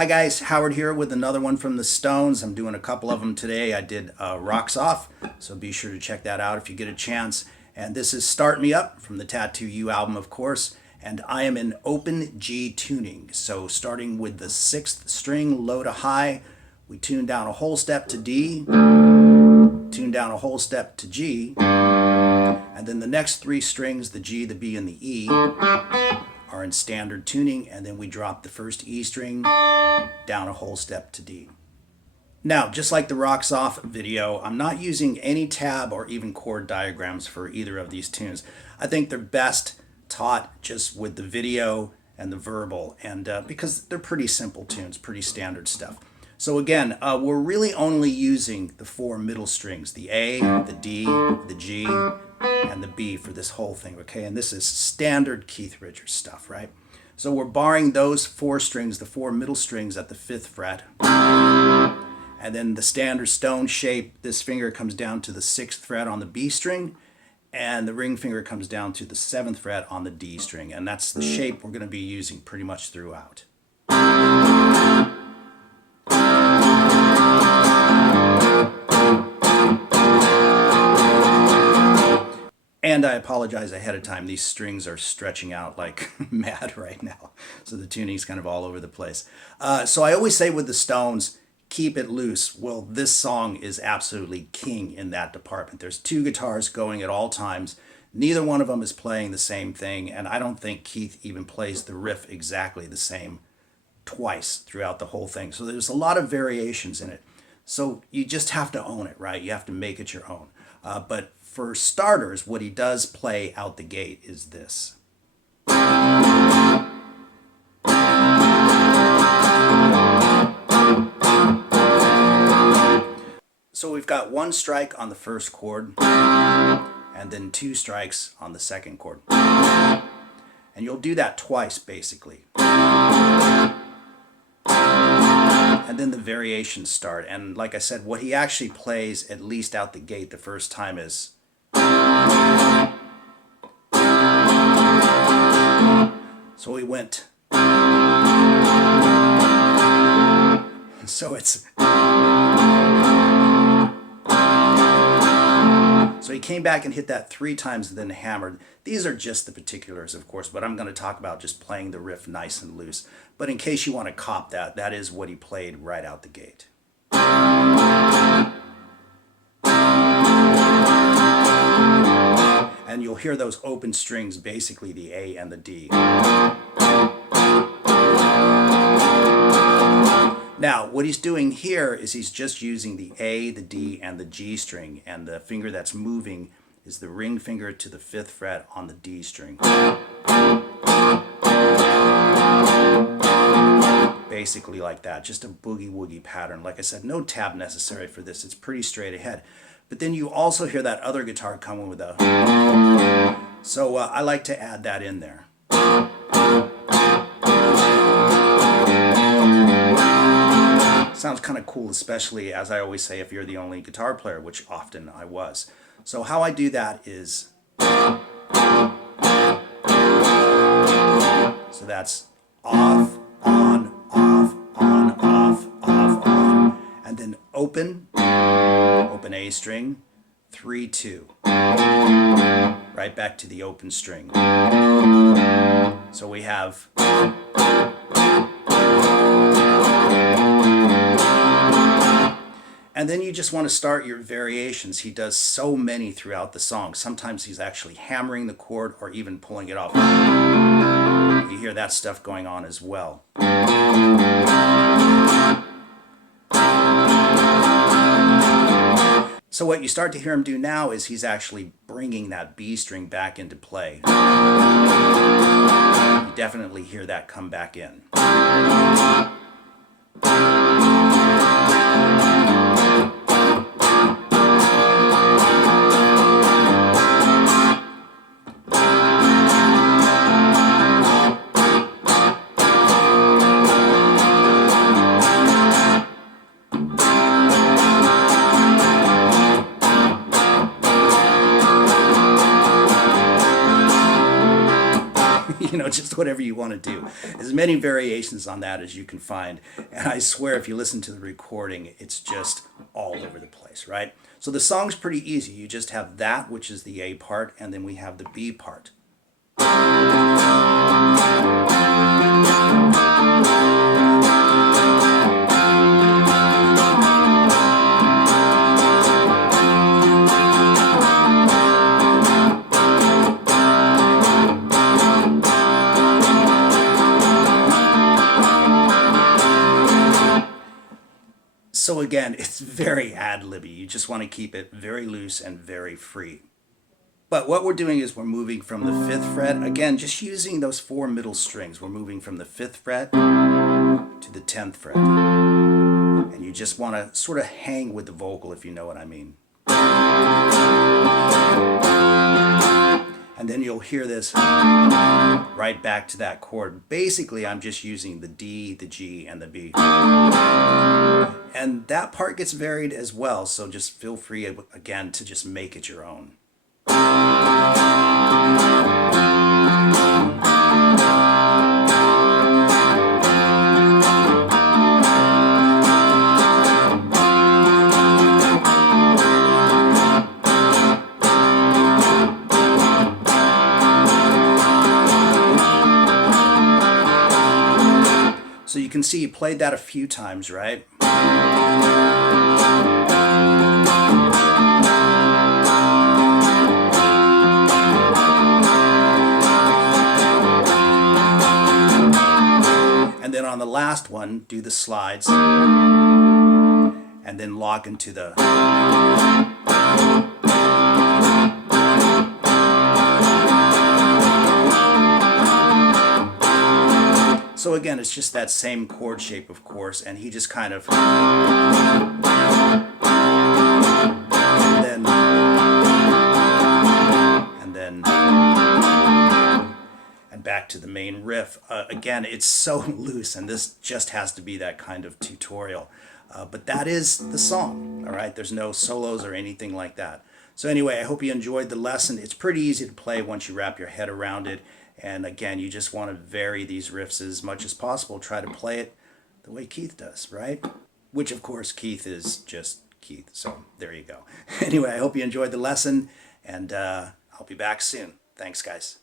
Hi guys, Howard here with another one from the Stones. I'm doing a couple of them today. I did Rocks Off, so be sure to check that out if you get a chance. And this is Start Me Up from the Tattoo You album, of course. And I am in open G tuning. So starting with the 6th string low to high, we tune down a whole step to D, tune down a whole step to G, and then the next 3 strings, the G, the B, and the E, are in standard tuning, and then we drop the first E string down a whole step to D. Now, just like the Rocks Off video, I'm not using any tab or even chord diagrams for either of these tunes. I think they're best taught just with the video and the verbal, and because they're pretty simple tunes, pretty standard stuff. So again, we're really only using the 4 middle strings, the A, the D, the G, and the B for this whole thing, okay? And this is standard Keith Richards stuff, right? So we're barring those 4 strings, the 4 middle strings at the 5th fret, and then the standard stone shape, this finger comes down to the 6th fret on the B string, and the ring finger comes down to the 7th fret on the D string, and that's the shape we're going to be using pretty much throughout. And I apologize ahead of time. These strings are stretching out like mad right now. So the tuning's kind of all over the place. So I always say with the Stones, keep it loose. Well, this song is absolutely king in that department. There's 2 guitars going at all times. Neither one of them is playing the same thing. And I don't think Keith even plays the riff exactly the same twice throughout the whole thing. So there's a lot of variations in it. So you just have to own it, right? You have to make it your own. But for starters, what he does play out the gate is this. So we've got 1 strike on the 1st chord, and then 2 strikes on the 2nd chord. And you'll do that twice, basically. And then the variations start. And like I said, what he actually plays, at least out the gate the first time, is... So we went... So it's... So he came back and hit that 3 times and then hammered. These are just the particulars, of course, but I'm going to talk about just playing the riff nice and loose. But in case you want to cop that, that is what he played right out the gate. And you'll hear those open strings, basically the A and the D. Now, what he's doing here is he's just using the A, the D, and the G string, and the finger that's moving is the ring finger to the 5th fret on the D string. Basically like that, just a boogie-woogie pattern. Like I said, no tab necessary for this. It's pretty straight ahead. But then you also hear that other guitar coming with a... So I like to add that in there. Sounds kind of cool, especially, as I always say, if you're the only guitar player, which often I was. So how I do that is... So that's off, on, off, on, off, off, on. And then open A string, 3, 2. Right back to the open string. So we have... And then you just want to start your variations. He does so many throughout the song. Sometimes he's actually hammering the chord or even pulling it off. You hear that stuff going on as well. So what you start to hear him do now is he's actually bringing that B string back into play. You definitely hear that come back in. just whatever you want to do. As many variations on that as you can find. And I swear if you listen to the recording, it's just all over the place, right? So the song's pretty easy. You just have that, which is the A part, and then we have the B part. So again, it's very ad-libby. You just want to keep it very loose and very free. But what we're doing is we're moving from the 5th fret, again, just using those 4 middle strings. We're moving from the 5th fret to the 10th fret. And you just want to sort of hang with the vocal, if you know what I mean. And then you'll hear this right back to that chord. Basically, I'm just using the D, the G, and the B. And that part gets varied as well, so just feel free, again, to just make it your own. So you can see you played that a few times, right? And then on the last one, do the slides, and then lock into the... So again, it's just that same chord shape, of course, and he just kind of... And then... And back to the main riff. Again, it's so loose, and this just has to be that kind of tutorial. But that is the song, all right? There's no solos or anything like that. So anyway, I hope you enjoyed the lesson. It's pretty easy to play once you wrap your head around it. And again, you just want to vary these riffs as much as possible. Try to play it the way Keith does, right? Which, of course, Keith is just Keith. So there you go. Anyway, I hope you enjoyed the lesson, and I'll be back soon. Thanks, guys.